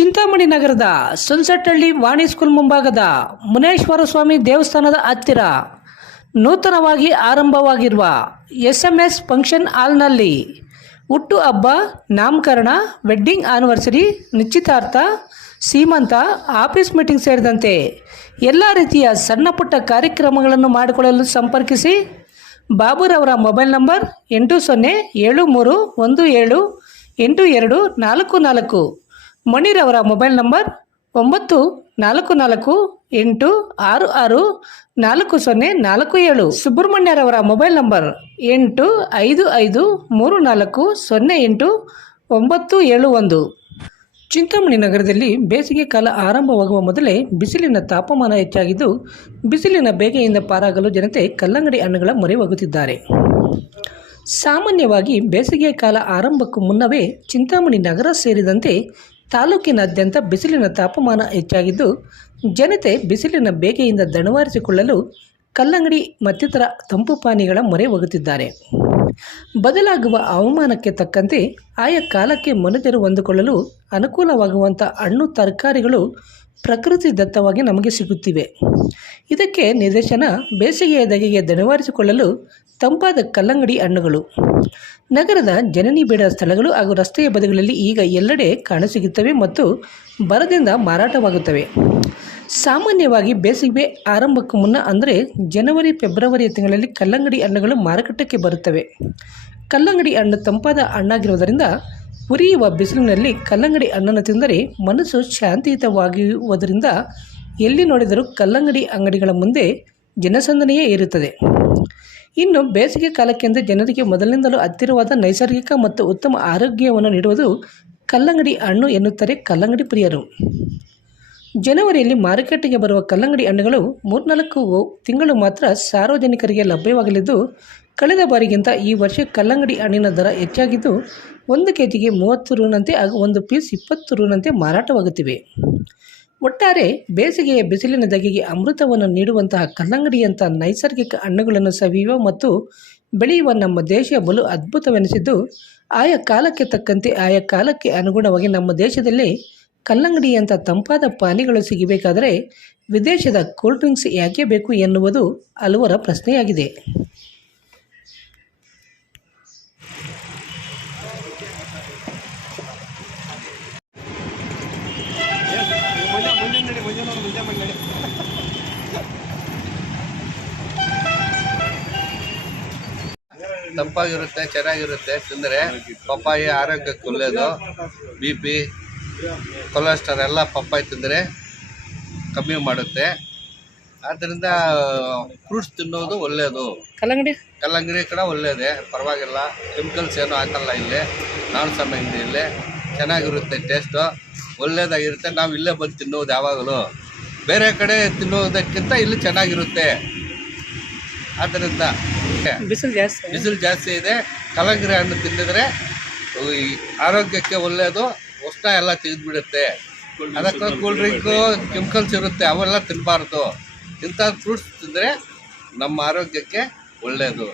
ಚಿಂತಾಮಣಿ ನಗರದ ಸುನ್ಸಟ್ಟಹಳ್ಳಿ ವಾಣಿ ಸ್ಕೂಲ್ ಮುಂಭಾಗದ ಮುನೇಶ್ವರ ಸ್ವಾಮಿ ದೇವಸ್ಥಾನದ ಹತ್ತಿರ ನೂತನವಾಗಿ ಆರಂಭವಾಗಿರುವ SMS ಫಂಕ್ಷನ್ ಹಾಲ್ನಲ್ಲಿ ಹುಟ್ಟು ಹಬ್ಬ, ನಾಮಕರಣ, ವೆಡ್ಡಿಂಗ್ ಆನಿವರ್ಸರಿ, ನಿಶ್ಚಿತಾರ್ಥ, ಸೀಮಂತ, ಆಫೀಸ್ ಮೀಟಿಂಗ್ ಸೇರಿದಂತೆ ಎಲ್ಲ ರೀತಿಯ ಸಣ್ಣ ಪುಟ್ಟ ಕಾರ್ಯಕ್ರಮಗಳನ್ನು ಮಾಡಿಕೊಳ್ಳಲು ಸಂಪರ್ಕಿಸಿ. ಬಾಬುರವರ ಮೊಬೈಲ್ ನಂಬರ್ 8073178244. ಮಣಿರವರ ಮೊಬೈಲ್ ನಂಬರ್ 9468664047. ಸುಬ್ರಹ್ಮಣ್ಯರವರ ಮೊಬೈಲ್ ನಂಬರ್ 8553408971. ಚಿಂತಾಮಣಿ ನಗರದಲ್ಲಿ ಬೇಸಿಗೆ ಕಾಲ ಆರಂಭವಾಗುವ ಮೊದಲೇ ಬಿಸಿಲಿನ ತಾಪಮಾನ ಹೆಚ್ಚಾಗಿದ್ದು, ಬಿಸಿಲಿನ ಬೇಗೆಯಿಂದ ಪಾರಾಗಲು ಜನತೆ ಕಲ್ಲಂಗಡಿ ಹಣ್ಣುಗಳ ಮೊರೆ ಹೋಗುತ್ತಿದ್ದಾರೆ. ಸಾಮಾನ್ಯವಾಗಿ ಬೇಸಿಗೆ ಕಾಲ ಆರಂಭಕ್ಕೂ ಮುನ್ನವೇ ಚಿಂತಾಮಣಿ ನಗರ ಸೇರಿದಂತೆ ತಾಲೂಕಿನಾದ್ಯಂತ ಬಿಸಿಲಿನ ತಾಪಮಾನ ಹೆಚ್ಚಾಗಿದ್ದು, ಜನತೆ ಬಿಸಿಲಿನ ಬೇಗೆಯಿಂದ ದಣವಾರಿಸಿಕೊಳ್ಳಲು ಕಲ್ಲಂಗಡಿ ಮತ್ತಿತರ ತಂಪು ಪಾನೀಯಗಳ ಮೊರೆ ಹೋಗುತ್ತಿದ್ದಾರೆ. ಬದಲಾಗುವ ಹವಾಮಾನಕ್ಕೆ ತಕ್ಕಂತೆ ಆಯಾ ಕಾಲಕ್ಕೆ ಮನುಷ್ಯರು ಹೊಂದಿಕೊಳ್ಳಲು ಅನುಕೂಲವಾಗುವಂಥ ಹಣ್ಣು ತರಕಾರಿಗಳು ಪ್ರಕೃತಿ ದತ್ತವಾಗಿ ನಮಗೆ ಸಿಗುತ್ತಿವೆ. ಇದಕ್ಕೆ ನಿದರ್ಶನ ಬೇಸಿಗೆಯ ಧಗೆಗೆ ದಣವಾರಿಸಿಕೊಳ್ಳಲು ತಂಪಾದ ಕಲ್ಲಂಗಡಿ ಹಣ್ಣುಗಳು. ನಗರದ ಜನನಿ ಬೀಡ ಸ್ಥಳಗಳು ಹಾಗೂ ರಸ್ತೆಯ ಬದಿಗಳಲ್ಲಿ ಈಗ ಎಲ್ಲೆಡೆ ಕಾಣಸಿಗುತ್ತವೆ ಮತ್ತು ಭರದಿಂದ ಮಾರಾಟವಾಗುತ್ತವೆ. ಸಾಮಾನ್ಯವಾಗಿ ಬೇಸಿಗೆ ಆರಂಭಕ್ಕೂ ಮುನ್ನ ಅಂದರೆ ಜನವರಿ ಫೆಬ್ರವರಿಯ ತಿಂಗಳಲ್ಲಿ ಕಲ್ಲಂಗಡಿ ಹಣ್ಣುಗಳು ಮಾರುಕಟ್ಟೆಗೆ ಬರುತ್ತವೆ. ಕಲ್ಲಂಗಡಿ ಹಣ್ಣು ತಂಪಾದ ಹಣ್ಣಾಗಿರುವುದರಿಂದ ಉರಿಯುವ ಬಿಸಿಲಿನಲ್ಲಿ ಕಲ್ಲಂಗಡಿ ಹಣ್ಣನ್ನು ತಿಂದರೆ ಮನಸ್ಸು ಶಾಂತಿಯುತವಾಗಿರುವುದರಿಂದ ಎಲ್ಲಿ ನೋಡಿದರೂ ಕಲ್ಲಂಗಡಿ ಅಂಗಡಿಗಳ ಮುಂದೆ ಜನಸಂದಣಿಯೇ ಇರುತ್ತದೆ. ಇನ್ನು ಬೇಸಿಗೆ ಕಾಲಕ್ಕೆಂದು ಜನರಿಗೆ ಮೊದಲಿನಿಂದಲೂ ಹತ್ತಿರವಾದ ನೈಸರ್ಗಿಕ ಮತ್ತು ಉತ್ತಮ ಆರೋಗ್ಯವನ್ನು ನೀಡುವುದು ಕಲ್ಲಂಗಡಿ ಹಣ್ಣು ಎನ್ನುತ್ತಾರೆ ಕಲ್ಲಂಗಡಿ ಪ್ರಿಯರು. ಜನವರಿಯಲ್ಲಿ ಮಾರುಕಟ್ಟೆಗೆ ಬರುವ ಕಲ್ಲಂಗಡಿ ಹಣ್ಣುಗಳು 3-4 ತಿಂಗಳು ಮಾತ್ರ ಸಾರ್ವಜನಿಕರಿಗೆ ಲಭ್ಯವಾಗಲಿದ್ದು, ಕಳೆದ ಬಾರಿಗಿಂತ ಈ ವರ್ಷ ಕಲ್ಲಂಗಡಿ ಹಣ್ಣಿನ ದರ ಹೆಚ್ಚಾಗಿದ್ದು 1 ಕೆಜಿಗೆ 30 ರೂನಂತೆ ಹಾಗೂ 1 ಪೀಸ್ 20 ರೂನಂತೆ ಮಾರಾಟವಾಗುತ್ತಿವೆ. ಒಟ್ಟಾರೆ ಬೇಸಿಗೆಯ ಬಿಸಿಲಿನ ಧಗೆಗೆ ಅಮೃತವನ್ನು ನೀಡುವಂತಹ ಕಲ್ಲಂಗಡಿಯಂಥ ನೈಸರ್ಗಿಕ ಹಣ್ಣುಗಳನ್ನು ಸವಿಯುವ ಮತ್ತು ಬೆಳೆಯುವ ನಮ್ಮ ದೇಶ ಬಲು ಅದ್ಭುತವೆನಿಸಿದ್ದು, ಆಯಾ ಕಾಲಕ್ಕೆ ತಕ್ಕಂತೆ ಆಯಾ ಕಾಲಕ್ಕೆ ಅನುಗುಣವಾಗಿ ನಮ್ಮ ದೇಶದಲ್ಲಿ ಕಲ್ಲಂಗಡಿಯಂಥ ತಂಪಾದ ಪಾನೀಯಗಳು ಸಿಗಬೇಕಾದರೆ ವಿದೇಶದ ಕೂಲ್ ಡ್ರಿಂಕ್ಸ್ ಯಾಕೆ ಬೇಕು ಎನ್ನುವುದು ಹಲವರ ಪ್ರಶ್ನೆಯಾಗಿದೆ. ತಂಪಾಗಿರುತ್ತೆ, ಚೆನ್ನಾಗಿರುತ್ತೆ. ತಿಂದರೆ ಪಪ್ಪಾಯಿ ಆರೋಗ್ಯಕ್ಕೆ ಒಳ್ಳೆಯದು. BP, ಕೊಲೆಸ್ಟ್ರಾಲ್ ಎಲ್ಲ ಪಪ್ಪಾಯಿ ತಿಂದರೆ ಕಮ್ಮಿ ಮಾಡುತ್ತೆ. ಆದ್ದರಿಂದ ಫ್ರೂಟ್ಸ್ ತಿನ್ನೋದು ಒಳ್ಳೆಯದು. ಕಲ್ಲಂಗಡಿ ಕೂಡ ಒಳ್ಳೆಯದೇ, ಪರವಾಗಿಲ್ಲ. ಕೆಮಿಕಲ್ಸ್ ಏನೂ ಹಾಕಲ್ಲ. ಇಲ್ಲೇ ನಾನ್ ಇಲ್ಲೇ ಚೆನ್ನಾಗಿರುತ್ತೆ, ಟೇಸ್ಟು ಒಳ್ಳೆಯದಾಗಿರುತ್ತೆ. ನಾವು ಇಲ್ಲೇ ಬಂದು ತಿನ್ನೋದು ಯಾವಾಗಲೂ ಬೇರೆ ಕಡೆ ತಿನ್ನೋದಕ್ಕಿಂತ ಇಲ್ಲಿ ಚೆನ್ನಾಗಿರುತ್ತೆ. ಆದ್ದರಿಂದ ಬಿಸಿಲು ಜಾಸ್ತಿ ಇದೆ. ಕಲ್ಲಂಗಡಿ ಹಣ್ಣು ತಿಂದಿದ್ರೆ ಆರೋಗ್ಯಕ್ಕೆ ಒಳ್ಳೆಯದು. ಉಷ್ಣ ಎಲ್ಲ ತೆಗೆದುಬಿಡುತ್ತೆ. ಅದಕ್ಕೆ ಕೂಲ್ ಡ್ರಿಂಕು ಕೆಮಿಕಲ್ಸ್ ಇರುತ್ತೆ, ಅವೆಲ್ಲ ತಿನ್ನಬಾರ್ದು. ಇಂಥ ಫ್ರೂಟ್ಸ್ ತಿಂದರೆ ನಮ್ಮ ಆರೋಗ್ಯಕ್ಕೆ ಒಳ್ಳೆಯದು.